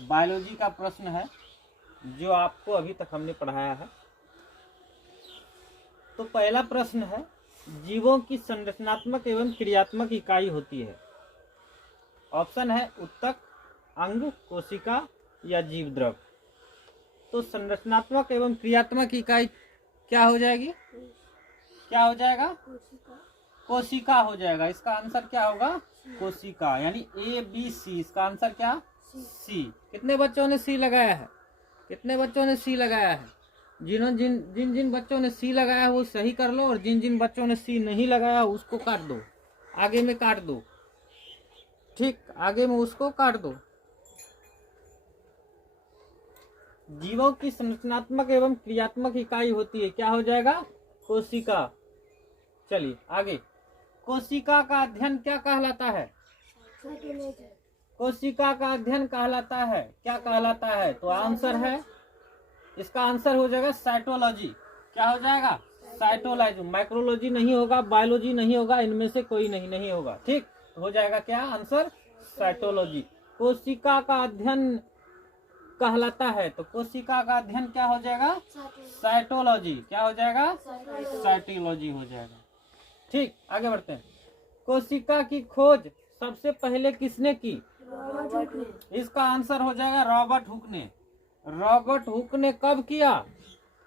Biology का प्रश्न है जो आपको अभी तक हमने पढ़ाया है। तो पहला प्रश्न है, जीवों की संरचनात्मक एवं क्रियात्मक इकाई होती है। ऑप्शन है उत्तक, अंग, कोशिका या जीव द्रव। तो संरचनात्मक एवं क्रियात्मक इकाई क्या हो जाएगी? क्या हो जाएगा? कोशिका हो जाएगा। इसका आंसर क्या होगा? कोशिका, यानी ABC। इसका आंसर क्या? सी। कितने बच्चों ने सी लगाया है? कितने बच्चों ने सी लगाया है? जिन जिन बच्चों ने सी लगाया है वो सही कर लो, और जिन जिन बच्चों ने सी नहीं लगाया उसको काट दो, आगे में काट दो। ठीक, आगे में उसको काट दो। जीवों की संरचनात्मक एवं क्रियात्मक इकाई होती है, क्या हो जाएगा? कोशिका। चलिए आगे, कोशिका का अध्ययन क्या कहलाता है? कोशिका का अध्ययन कहलाता है, क्या कहलाता है? तो आंसर है, इसका आंसर हो जाएगा साइटोलॉजी। क्या हो जाएगा? साइटोलॉजी। माइक्रोलॉजी नहीं होगा, बायोलॉजी नहीं होगा, इनमें से कोई नहीं होगा। ठीक, हो जाएगा क्या आंसर? साइटोलॉजी। कोशिका का अध्ययन कहलाता है, तो कोशिका का अध्ययन क्या हो जाएगा? साइटोलॉजी। क्या हो जाएगा? साइटोलॉजी हो जाएगा। ठीक, आगे बढ़ते हैं। कोशिका की खोज सबसे पहले किसने की? इसका आंसर हो जाएगा रॉबर्ट हुक ने। रॉबर्ट हुक ने कब किया?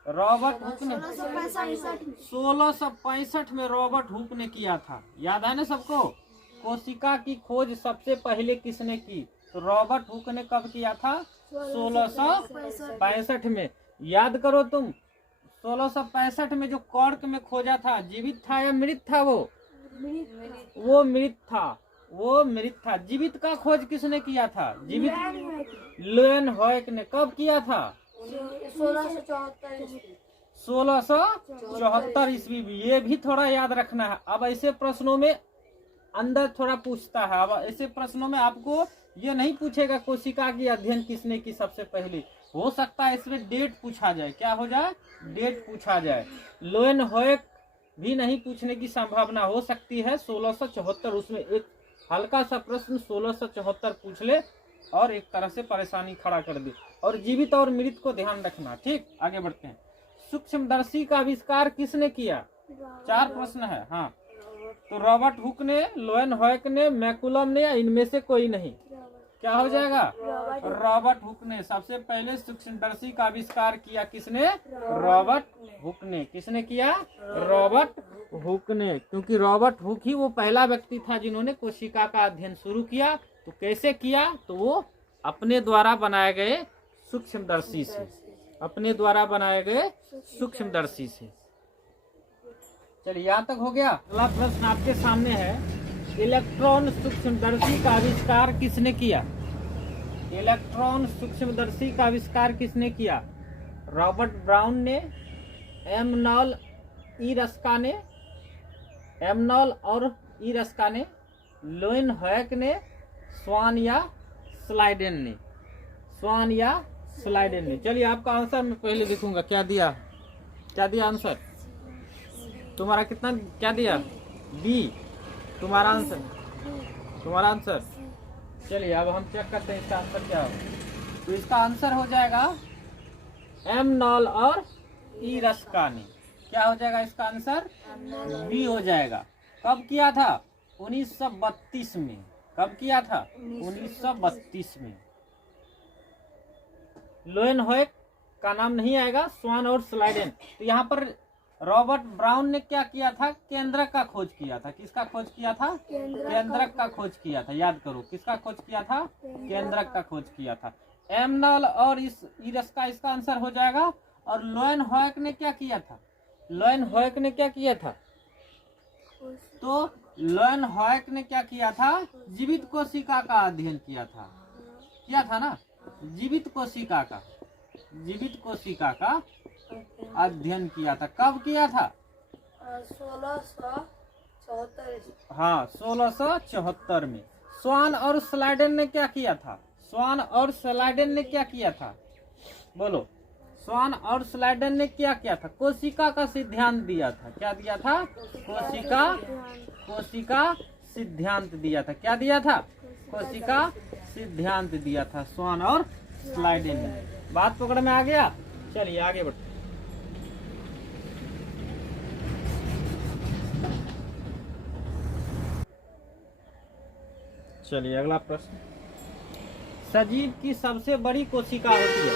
रॉबर्ट हुक ने 1665 में रॉबर्ट हुक ने किया था। याद है ना सबको? कोशिका की खोज सबसे पहले किसने की? तो रॉबर्ट हुक ने कब किया था? 1665 में। याद करो तुम, 1665 में जो कॉर्क में खोजा था, जीवित था या मृत था? वो मृत था। वो मृत था। जीवित का खोज किसने किया था? जीवित लेवेनहॉयक ने। कब किया था? 1674 ईस्वी में। ये भी थोड़ा याद रखना है। अब ऐसे प्रश्नों में अंदर थोड़ा पूछता है। अब ऐसे प्रश्नों में आपको ये नहीं पूछेगा कोशिका की अध्ययन किसने की सबसे पहले। हो सकता है इसमें डेट पूछा जाए। क्या हो जाए? डेट पूछा जाए। लेवेनहॉयक भी नहीं पूछने की संभावना हो सकती है। 1674, उसमें एक हल्का सा प्रश्न 1674 पूछ ले और एक तरह से परेशानी खड़ा कर दे। और जीवित और मृत को ध्यान रखना। ठीक, आगे बढ़ते हैं। सूक्ष्मदर्शी का आविष्कार किसने किया? 4 प्रश्न है। हाँ, तो रॉबर्ट हुक ने, लेवेनहॉयक ने, मैकुलम ने, या इनमें से कोई नहीं? क्या हो जाएगा? रॉबर्ट हुक ने। सबसे पहले सूक्ष्मदर्शी का आविष्कार किया किसने? रॉबर्ट हुक ने। किसने किया? रॉबर्ट हुक ने। क्योंकि रॉबर्ट हुक ही वो पहला व्यक्ति था जिन्होंने कोशिका का अध्ययन शुरू किया। तो कैसे किया? तो वो अपने द्वारा बनाए गए सूक्ष्मदर्शी से। अपने द्वारा बनाए गए सूक्ष्मदर्शी से। चलिए, यहाँ तक हो गया। अगला प्रश्न आपके सामने है, इलेक्ट्रॉन सूक्ष्मदर्शी का आविष्कार किसने किया? इलेक्ट्रॉन सूक्ष्मदर्शी का आविष्कार किसने किया? रॉबर्ट ब्राउन ने, एमनॉल ई रस्का ने, एमनॉल और ई रस्का ने, लेवेनहॉयक ने, स्वान या स्लाइडेन ने? स्वान या स्लाइडेन ने। चलिए, आपका आंसर मैं पहले देखूंगा। क्या दिया? क्या दिया आंसर? तुम्हारा कितना क्या दिया? बी। तुम्हारा आंसर? तुम्हारा आंसर? चलिए, अब हम चेक करते हैं इसका आंसर क्या हो। तो इसका आंसर हो जाएगा एमनॉल और ई रस्का ने। क्या हो जाएगा इसका आंसर? बी हो जाएगा। कब किया था? 1932 में। कब किया था? 1932 में। लेवेनहॉयक का नाम नहीं आएगा, स्वान और स्लाइडेन। तो यहाँ पर रॉबर्ट ब्राउन ने क्या किया था? केंद्रक का खोज किया था। किसका खोज किया था? केंद्रक का खोज किया था। याद करो, किसका खोज किया था? केंद्रक का खोज किया था। एमनॉल और इस ईरस का इसका आंसर हो जाएगा। और लेवेनहॉयक ने क्या किया था? लेवेनहॉयक ने क्या किया था? तो लेवेनहॉयक ने क्या किया था? जीवित कोशिका का अध्ययन किया था। किया था ना? जीवित कोशिका का अध्ययन किया था। कब किया था? 1674। हाँ, 1674 में। स्वान और स्लाइडेन ने क्या किया था? स्वान और स्लाइडेन ने क्या किया था? बोलो। स्वान और स्लाइडेन ने क्या किया था? कोशिका का सिद्धांत दिया था। क्या दिया था? कोशिका सिद्धांत दिया था। क्या दिया था? कोशिका सिद्धांत दिया था स्वान और स्लाइडेन ने। बात पकड़ में आ गया। चलिए आगे बढ़ते। चलिए अगला प्रश्न, सजीव की सबसे बड़ी कोशिका होती है।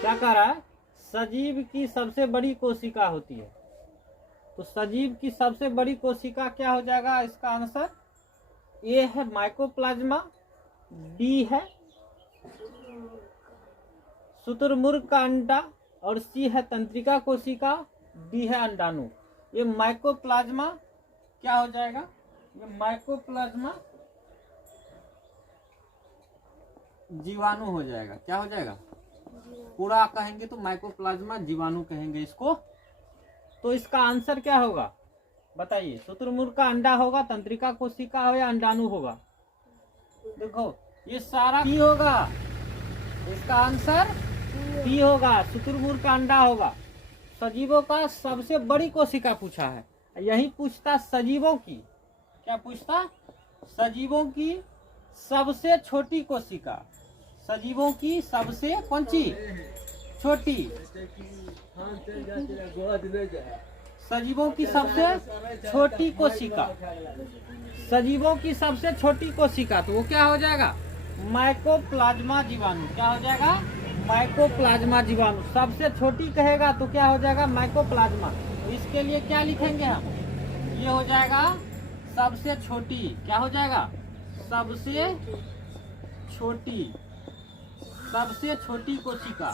क्या कह रहा है? सजीव की सबसे बड़ी कोशिका होती है। तो सजीव की सबसे बड़ी कोशिका क्या हो जाएगा? इसका आंसर ए है माइकोप्लाज्मा, बी है शुतुरमुर्ग का अंडा और सी है तंत्रिका कोशिका, डी है अंडाणु। ये माइकोप्लाज्मा क्या हो जाएगा? ये माइकोप्लाज्मा जीवाणु हो जाएगा। क्या हो जाएगा? पूरा कहेंगे तो माइकोप्लाज्मा जीवाणु कहेंगे इसको। तो इसका आंसर क्या होगा बताइए? शुतुरमुर्ग का अंडा होगा, तंत्रिका कोशिका हो या अंडाणु होगा? देखो ये सारा पी होगा, इसका आंसर पी होगा, शुतुरमुर्ग का अंडा होगा। सजीवों का सबसे बड़ी कोशिका पूछा है, यही पूछता सजीवों की। क्या पूछता? सजीवों की सबसे छोटी कोशिका, सजीवों की सबसे कौन सी छोटी, सजीवों की सबसे छोटी कोशिका, सजीवों की सबसे छोटी कोशिका। तो वो क्या हो जाएगा? माइकोप्लाज्मा जीवाणु। क्या हो जाएगा? माइकोप्लाज्मा जीवाणु। सबसे छोटी कहेगा तो क्या हो जाएगा? माइकोप्लाज्मा। तो इसके लिए क्या लिखेंगे हम? ये हो जाएगा सबसे छोटी। क्या हो जाएगा? सबसे छोटी, सबसे छोटी कोशिका,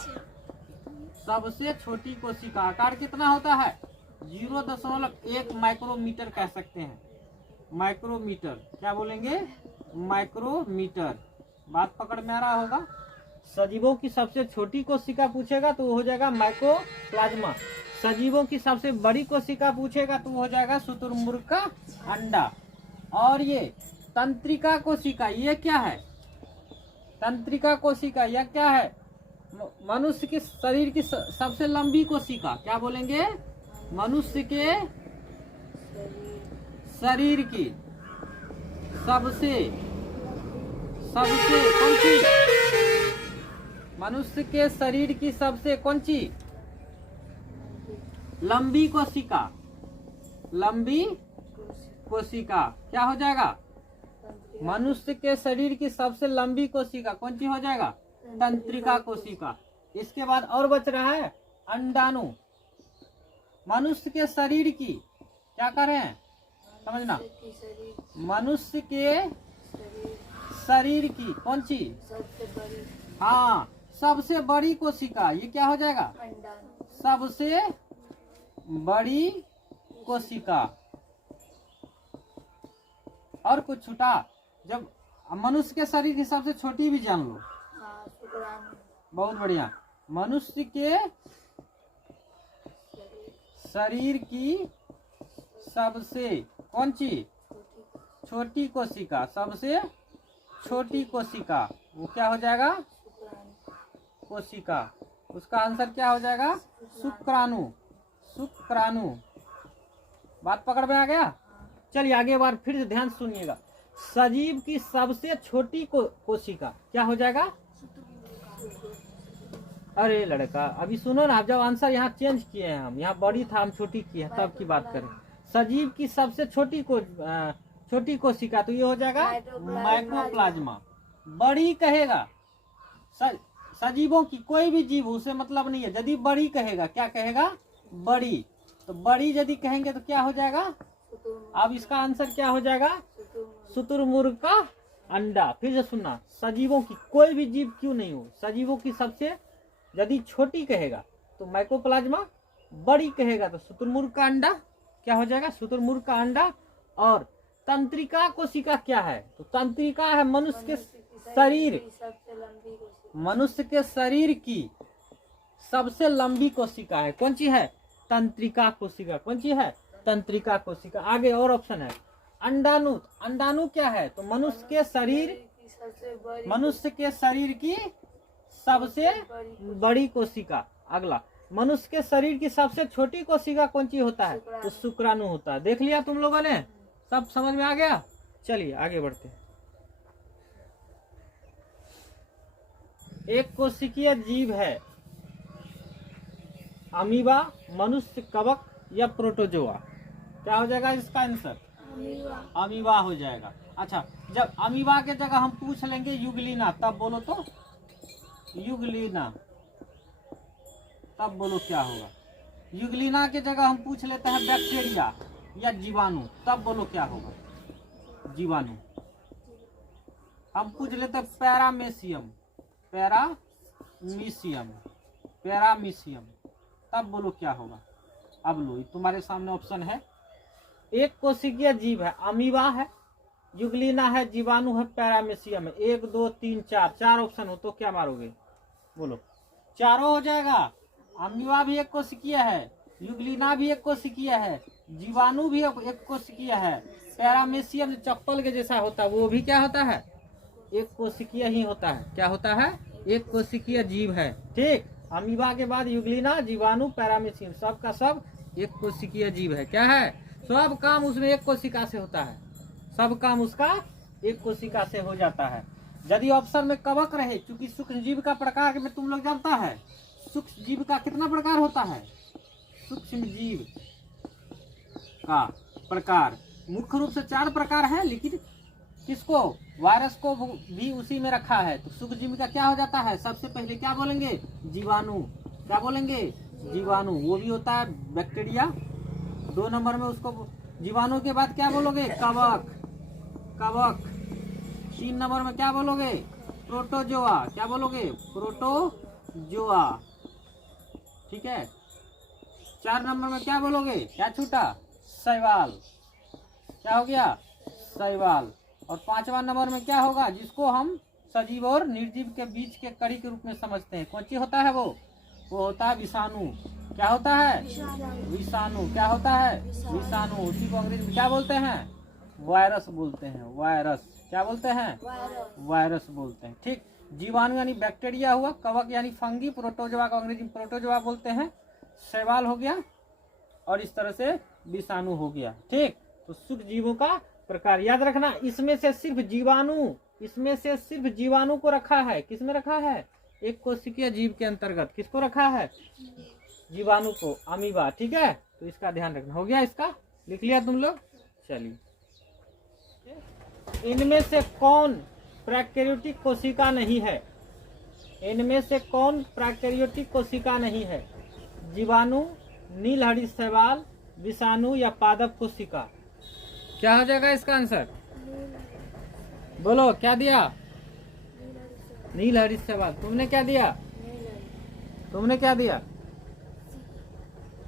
सबसे छोटी कोशिका। आकार कितना होता है? 0.1 माइक्रोमीटर कह सकते हैं। माइक्रोमीटर। क्या बोलेंगे? माइक्रोमीटर। बात पकड़ में आ रहा होगा। सजीवों की सबसे छोटी कोशिका पूछेगा तो हो जाएगा माइकोप्लाज्मा। सजीवों की सबसे बड़ी कोशिका पूछेगा तो हो जाएगा शुतुरमुर्ग का अंडा। और ये तंत्रिका कोशिका, ये क्या है? तंत्रिका कोशिका यह क्या है? मनुष्य के शरीर की सबसे लंबी कोशिका। क्या बोलेंगे? मनुष्य के शरीर की सबसे सबसे कौन सी? मनुष्य के शरीर की सबसे कौन सी लंबी कोशिका? लंबी कोशिका क्या हो जाएगा? मनुष्य के शरीर की सबसे लंबी कोशिका कौन सी हो जाएगा? तंत्रिका कोशिका। इसके बाद और बच रहा है अंडाणु। मनुष्य के शरीर की क्या कर रहे हैं समझना? मनुष्य के शरीर की कौन सी? हाँ, सबसे बड़ी कोशिका। ये क्या हो जाएगा? सबसे बड़ी कोशिका। और कुछ छूटा? जब मनुष्य के शरीर की सबसे छोटी भी जान लो। बहुत बढ़िया। मनुष्य के शरीर की सबसे कौन सी छोटी कोशिका, सबसे छोटी कोशिका, वो क्या हो जाएगा? कोशिका। उसका आंसर क्या हो जाएगा? शुक्राणु। शुक्राणु। बात पकड़ में आ गया। चलिए आगे बार फिर से ध्यान सुनिएगा। सजीव की सबसे छोटी कोशिका क्या हो जाएगा? अरे लड़का अभी सुनो ना, जब आंसर यहाँ चेंज किए हैं हम, यहाँ बड़ी था हम छोटी किए हैं, तब की बात करें। सजीव की सबसे छोटी कोशिका तो ये हो जाएगा माइकोप्लाज्मा। बड़ी कहेगा सजीवों की, कोई भी जीव उसे मतलब नहीं है। यदि बड़ी कहेगा, क्या कहेगा? बड़ी। तो बड़ी यदि कहेंगे तो क्या हो जाएगा? अब इसका आंसर क्या हो जाएगा? शुतुरमुर्ग का अंडा। फिर से सुनना, सजीवों की, कोई भी जीव क्यों नहीं हो, सजीवों की सबसे यदि छोटी कहेगा तो माइकोप्लाज्मा, बड़ी कहेगा तो शुतुरमुर्ग का अंडा। क्या हो जाएगा? शुतुरमुर्ग का अंडा। और तंत्रिका कोशिका क्या है? तो तंत्रिका है मनुष्य के शरीर, मनुष्य के शरीर की सबसे लंबी कोशिका है। कौन सी है? तंत्रिका कोशिका। कौन सी है? तंत्रिका कोशिका। आगे और ऑप्शन है अंडाणु। अंडाणु क्या है? तो मनुष्य के शरीर की सबसे बड़ी कोशिका। अगला, मनुष्य के शरीर की सबसे छोटी कोशिका कौन सी होता है? तो शुक्राणु होता है। देख लिया तुम लोगों ने, सब समझ में आ गया। चलिए आगे बढ़ते हैं। एक कोशिकीय जीव है, अमीबा, मनुष्य, कवक या प्रोटोजोआ? क्या हो जाएगा इसका आंसर? अमीबा हो जाएगा। अच्छा, जब अमीबा के जगह हम पूछ लेंगे युगलीना, तब बोलो तो युगलीना, तब बोलो क्या होगा? युगलीना के जगह हम पूछ लेते हैं बैक्टीरिया या जीवाणु, तब बोलो क्या होगा? जीवाणु। हम पूछ लेते हैं पैरामीशियम, पैरामीशियम, पैरामीशियम, तब बोलो क्या होगा? अब लो, तुम्हारे सामने ऑप्शन है, एक कोशिकीय जीव है, अमीबा है, युगलीना है, जीवाणु है, पैरामीशियम है। 1 2 3 4, 4 ऑप्शन हो तो क्या मारोगे? बोलो। चारों हो जाएगा। अमीबा भी एक कोशिकीय है, युगलीना भी एक कोशिकीय है, जीवाणु भी एक कोशिकीय है, पैरामीशियम चप्पल के जैसा होता है वो भी क्या होता है? एक कोशिकीय ही होता है। क्या होता है? एक कोशिकीय जीव है। ठीक, अमीबा के बाद युगलीना, जीवाणु, पैरामीशियम, सब का सब एक कोशिकीय जीव है। क्या है? सब काम उसमें एक कोशिका से होता है, सब काम उसका एक कोशिका से हो जाता है। यदि ऑप्शन में कवक रहे, चूंकि सूक्ष्म जीव का प्रकार में तुम लोग जानता है, सूक्ष्म जीव का कितना प्रकार होता है? सूक्ष्म जीव का प्रकार मुख्य रूप से 4 प्रकार है, लेकिन किसको? वायरस को भी उसी में रखा है। तो सूक्ष्म जीव का क्या हो जाता है? सबसे पहले क्या बोलेंगे? जीवाणु। क्या बोलेंगे? जीवाणु। वो भी होता है बैक्टीरिया। 2 नंबर में उसको जीवाणु के बाद क्या बोलोगे? कवक, कवक। 3 नंबर में क्या बोलोगे? प्रोटोजोआ। क्या बोलोगे? प्रोटोजोआ। ठीक है। 4 नंबर में क्या बोलोगे? क्या छूटा? शैवाल। क्या हो गया? शैवाल। और 5वां नंबर में क्या होगा? जिसको हम सजीव और निर्जीव के बीच के कड़ी के रूप में समझते हैं, कौन सी होता है? वो होता है विषाणु। क्या होता है? विषाणु। क्या होता है? विषाणु। उसी को अंग्रेजी में क्या बोलते हैं? वायरस बोलते हैं। वायरस। क्या बोलते हैं? वायरस बोलते हैं। ठीक, जीवाणु यानी बैक्टीरिया हुआ, कवक यानी फंगी, प्रोटोजोआ को अंग्रेजी में प्रोटोजोआ बोलते हैं, शैवाल हो गया, और इस तरह से विषाणु हो गया। ठीक, तो सूक्ष्म जीवों का प्रकार याद रखना। इसमें से सिर्फ जीवाणु, इसमें से सिर्फ जीवाणु को रखा है। किसमें रखा है? एक कोशिकीय जीव के अंतर्गत। किसको रखा है? जीवाणु को, अमीबा। ठीक है, तो इसका ध्यान रखना। हो गया? इसका लिख लिया तुम लोग? चलिए, इनमें से कौन प्रोकैरियोटिक कोशिका नहीं है? इनमें से कौन प्रोकैरियोटिक कोशिका नहीं है? जीवाणु, नीलहरी शैवाल, विषाणु या पादप कोशिका? क्या हो जाएगा इसका आंसर? बोलो, क्या दिया? नीलहरी शैवाल। तुमने क्या दिया? तुमने क्या दिया?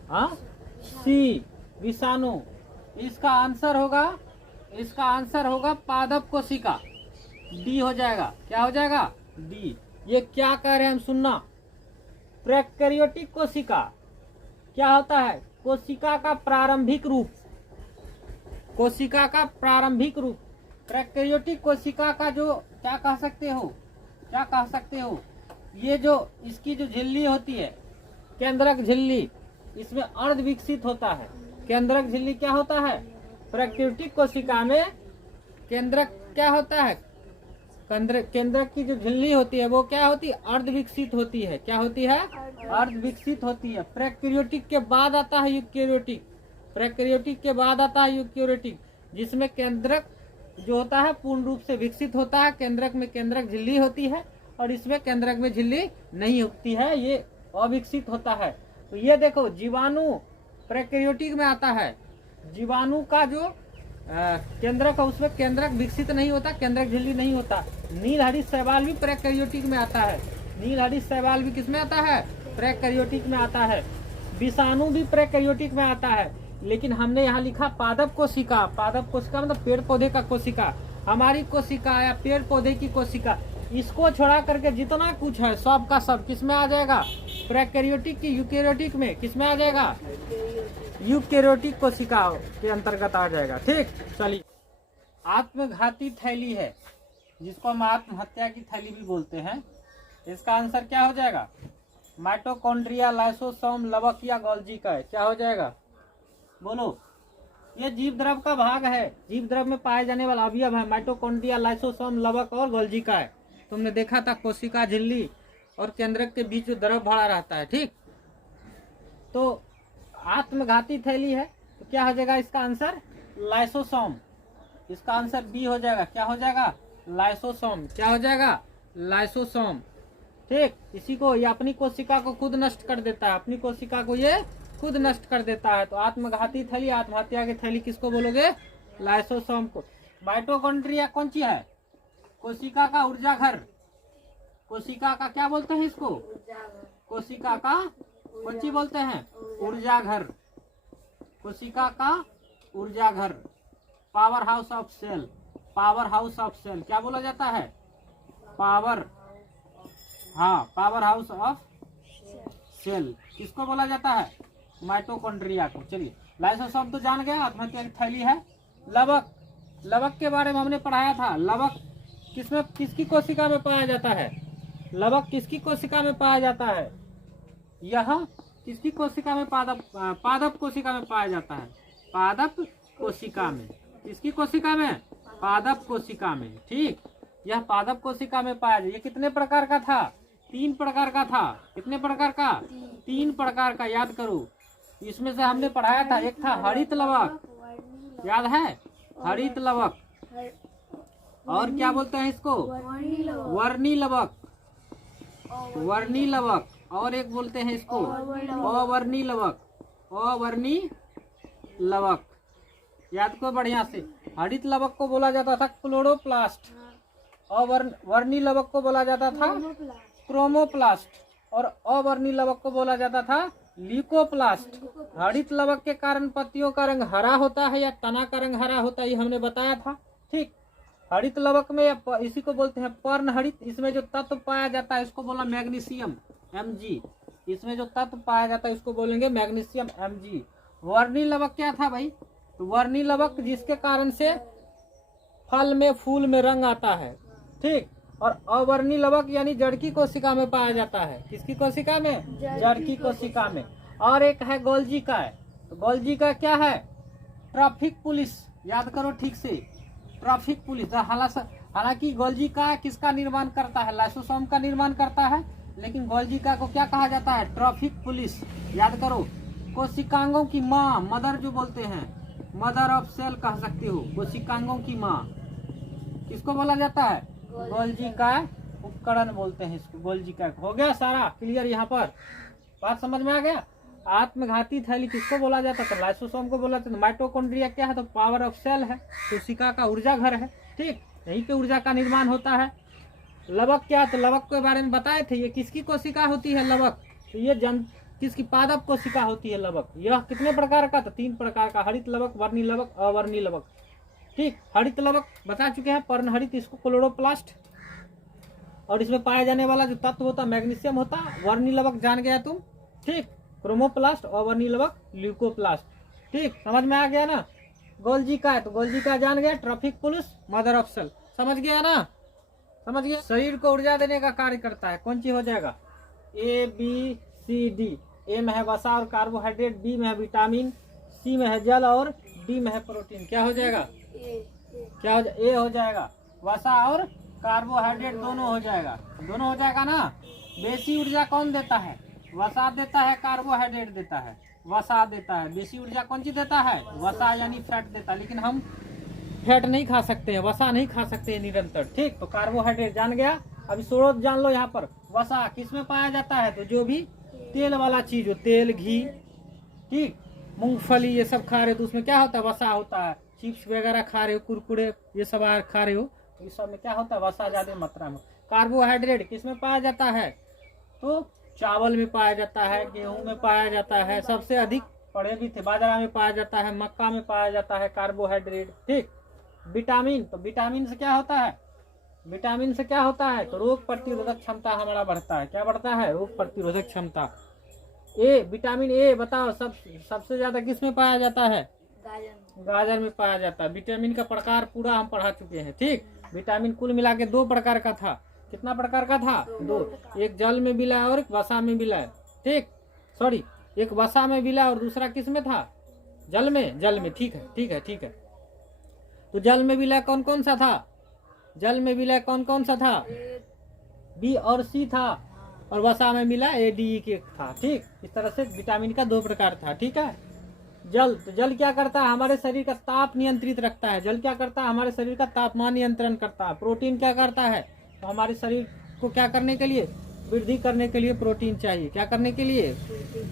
हाँ, सी, विषाणु। इसका आंसर होगा, इसका आंसर होगा पादप कोशिका। डी हो जाएगा। क्या हो जाएगा? डी। ये क्या कह रहे हैं हम सुनना। प्रोकैरियोटिक कोशिका क्या होता है? कोशिका का प्रारंभिक रूप, कोशिका का प्रारंभिक रूप। प्रोकैरियोटिक कोशिका का जो क्या कह सकते हो? क्या कह सकते हो? ये जो इसकी जो झिल्ली होती है, केंद्रक झिल्ली, इसमें अर्ध विकसित होता है। केंद्रक झिल्ली क्या होता है? प्रोकैरियोटिक कोशिका में केंद्रक क्या होता है? केंद्रक की जो झिल्ली होती है वो क्या होती है? अर्ध विकसित होती है। क्या होती है? अर्ध विकसित होती है। प्रोकैरियोटिक के बाद आता है यूकैरियोटिक। प्रोकैरियोटिक के बाद आता है यूकैरियोटिक, जिसमें केंद्रक जो होता है पूर्ण रूप से विकसित होता है। केंद्रक में केंद्रक झिल्ली होती है, और इसमें केंद्रक में झिल्ली नहीं होती है, ये अविकसित होता है। तो ये देखो, जीवाणु प्रोकैरियोटिक में आता है। जीवाणु का जो केंद्रक है उसमें केंद्रक विकसित नहीं होता, केंद्रक झिल्ली नहीं होता। नीलहरी शैवाल भी प्रोकैरियोटिक में आता है। नीलहरी शैवाल भी किसमें आता है? प्रोकैरियोटिक में आता है। विषाणु भी प्रोकैरियोटिक में आता है, लेकिन हमने यहाँ लिखा पादप कोशिका। पादप कोशिका मतलब पेड़ पौधे का कोशिका। हमारी कोशिका या पेड़ पौधे की कोशिका, इसको छोड़ा करके जितना कुछ है सब का सब किसमें आ जाएगा? प्रोकैरियोटिक की यूकैरियोटिक में किसमें आ जाएगा? यूकैरियोटिक कोशिका के अंतर्गत आ जाएगा। ठीक, चलिए, आत्मघाती थैली है, जिसको हम आत्महत्या की थैली भी बोलते हैं। इसका आंसर क्या हो जाएगा? माइटोकॉन्ड्रिया, लाइसोसोम, लवक या गोल्जी का है। क्या हो जाएगा? बोलो। ये जीव द्रव का भाग है, जीव द्रव में पाए जाने वाला अवयव है। माइटोकॉन्ड्रिया, लाइसोसोम, लवक और गोल्जी का है। तुमने देखा था कोशिका झिल्ली, और केंद्रक के बीच जो द्रव भरा रहता है। ठीक, तो आत्मघाती थैली है तो क्या हो जाएगा इसका आंसर? लाइसोसोम। इसका आंसर बी हो जाएगा। क्या हो जाएगा? लाइसोसोम। क्या हो जाएगा? लाइसोसोम। ठीक, इसी को ये अपनी कोशिका को खुद नष्ट कर देता है, अपनी कोशिका को ये खुद नष्ट कर देता है। तो आत्मघाती थैली, आत्महत्या की थैली किसको बोलोगे? लाइसोसोम को। माइटोकॉन्ड्रिया कौन सी है? कोशिका का ऊर्जा घर। कोशिका का क्या बोलते हैं इसको? कोशिका का कौन सी बोलते हैं? ऊर्जा घर। कोशिका का ऊर्जा घर, power house of cell. Power house of cell क्या बोला जाता है? पावर, हाँ, पावर हाउस ऑफ सेल किसको बोला जाता है? माइटोकॉन्ड्रिया को। चलिए, लाइसोसोम तो जान गया, आत्महत्या की थैली है। लवक, लवक के बारे में हमने पढ़ाया था। लवक किसमें, किसकी कोशिका में पाया जाता है? लवक किसकी कोशिका में पाया जाता है? यह किसकी कोशिका में? पादप कोशिका में पाया जाता है। पादप कोशिका में। किसकी कोशिका में? पादप कोशिका में। ठीक, यह पादप कोशिका में पाया जाए। ये कितने प्रकार का था? 3 प्रकार का था। कितने प्रकार का? 3 प्रकार का। याद करो, इसमें से हमने पढ़ाया था, एक था हरित लवक, याद है? हरित लवक। और क्या बोलते हैं इसको? वर्णी लवक। वर्णी लवक। और एक बोलते हैं इसको अवर्णी लवक। अवर्णी लवक। याद को बढ़िया से। हरित लवक को बोला जाता था क्लोरोप्लास्ट, वर्णी लवक को बोला जाता था क्रोमोप्लास्ट, और अवर्णी लवक को बोला जाता था ल्यूकोप्लास्ट। हरित लवक के कारण पत्तियों का रंग हरा होता है या तना का रंग हरा होता है, ये हमने बताया था। ठीक, हरित लवक में इसी को बोलते हैं पर्ण हरित। इसमें जो तत्व पाया जाता है इसको बोला मैग्नीशियम, Mg। इसमें जो तत्व पाया जाता है इसको बोलेंगे मैग्नीशियम, Mg। वर्णी लवक क्या था भाई? तो वर्णी लवक जिसके कारण से फल में, फूल में रंग आता है। ठीक, और अवर्णी लवक यानी जड़ की कोशिका में पाया जाता है। किसकी कोशिका में? जड़ की कोशिका में। और एक है गोल्जी का है। तो गोल्जी का क्या है? Traffic police. याद करो ठीक से, ट्रैफिक पुलिस। हालांकि गोल्जी का किसका निर्माण करता है? लाइसोसोम का निर्माण करता है, लेकिन गोल्जिका को क्या कहा जाता है? Traffic police. याद करो, कोशिकांगों की माँ, मदर जो बोलते हैं, मदर ऑफ सेल कह सकते हो। कोशिकांगों की माँ किसको बोला जाता है? गोल्जिका उपकरण बोलते हैं इसको, गोल्जिका। हो गया सारा क्लियर? यहाँ पर बात समझ में आ गया? आत्मघाती थैली किसको बोला जाता है? तो लाइसोसोम को बोला जाता है। माइटोकॉन्ड्रिया क्या है? तो पावर ऑफ सेल है, कोशिका का ऊर्जा घर है। ठीक, यहीं पे ऊर्जा का निर्माण होता है। लवक क्या? तो लवक के बारे में बताए थे, ये किसकी कोशिका होती है? लवक। तो ये किसकी? पादप कोशिका होती है लवक। यह कितने प्रकार का? तो 3 प्रकार का, हरित लवक, वर्णी लवक, अवर्णी लवक। ठीक, हरित लवक बता चुके हैं, पर्ण हरित इसको क्लोरोप्लास्ट, और इसमें पाया जाने वाला जो तत्व होता मैग्नीशियम होता। वर्णी लवक जान गया तुम। ठीक, क्रोमोप्लास्ट, अवर्णी लवक ल्यूकोप्लास्ट। ठीक, समझ में आ गया ना? गोल्जी का है तो गोल्जी का जान गया, traffic police, mother of cell. समझ गया ना? समझ गया? शरीर को ऊर्जा देने का कार्य करता है। कौन सी हो जाएगा? A B C D। ए में है वसा और कार्बोहाइड्रेट, बी में है विटामिन, सी में है जल और डी में है प्रोटीन। क्या हो जाएगा? क्या हो जाएगा? ए हो जाएगा। वसा और कार्बोहाइड्रेट दोनों हो जाएगा। दोनों हो जाएगा ना? बेसी ऊर्जा कौन देता है? वसा देता है, कार्बोहाइड्रेट देता है? वसा देता है। बेसी ऊर्जा कौन सी देता है? वसा यानी फैट देता है। लेकिन हम फैट नहीं खा सकते हैं, वसा नहीं खा सकते हैं निरंतर। ठीक, तो कार्बोहाइड्रेट जान गया। अभी स्रोत जान लो। यहाँ पर वसा किस में पाया जाता है? तो जो भी तेल वाला चीज हो, तेल, घी, ठीक, मूंगफली, ये सब खा रहे हो तो उसमें क्या होता है? वसा होता है। चिप्स वगैरह खा रहे हो, कुरकुरे ये सब खा रहे हो तो इस सब में क्या होता है? वसा ज्यादा मात्रा में। कार्बोहाइड्रेट किस में पाया जाता है? तो चावल में पाया जाता है, गेहूं में पाया जाता है, सबसे अधिक पढ़े भी थे, बाजरा में पाया जाता है, मक्का में पाया जाता है कार्बोहाइड्रेट। ठीक, विटामिन, तो विटामिन से क्या होता है? विटामिन से क्या होता है? तो रोग प्रतिरोधक क्षमता हमारा बढ़ता है। क्या बढ़ता है? रोग प्रतिरोधक क्षमता। ए, विटामिन ए बताओ सबसे ज्यादा किस में पाया जाता है? गाजर में पाया जाता है। विटामिन का प्रकार पूरा हम पढ़ा चुके हैं। ठीक, विटामिन कुल मिला के 2 प्रकार का था। कितना प्रकार का था? 2। एक जल में मिला है और एक वसा में मिला है। ठीक, सॉरी, एक वसा में मिला और दूसरा किस में था? जल में। जल में। ठीक है, ठीक है, ठीक है। तो जल में मिला कौन कौन सा था? जल में मिला कौन कौन सा था? बी और सी था। और वसा में मिला ADE के था। ठीक, इस तरह से विटामिन का 2 प्रकार था। ठीक है। जल, तो जल क्या करता है, हमारे शरीर का ताप नियंत्रित रखता है। जल क्या करता है, हमारे शरीर का तापमान नियंत्रण करता है। प्रोटीन क्या करता है, तो हमारे शरीर को क्या करने के लिए, वृद्धि करने के लिए प्रोटीन चाहिए। क्या करने के लिए,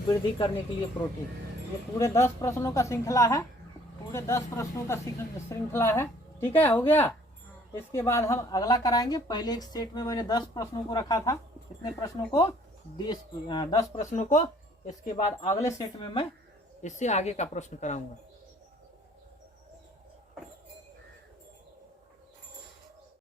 वृद्धि करने के लिए प्रोटीन। ये पूरे 10 प्रश्नों का श्रृंखला है, पूरे 10 प्रश्नों का श्रृंखला है। ठीक है, हो गया। इसके बाद हम अगला कराएंगे। पहले एक सेट में मैंने 10 प्रश्नों को रखा था, कितने प्रश्नों को, 10 प्रश्नों को। इसके बाद अगले सेट में मैं इससे आगे का प्रश्न कराऊंगा।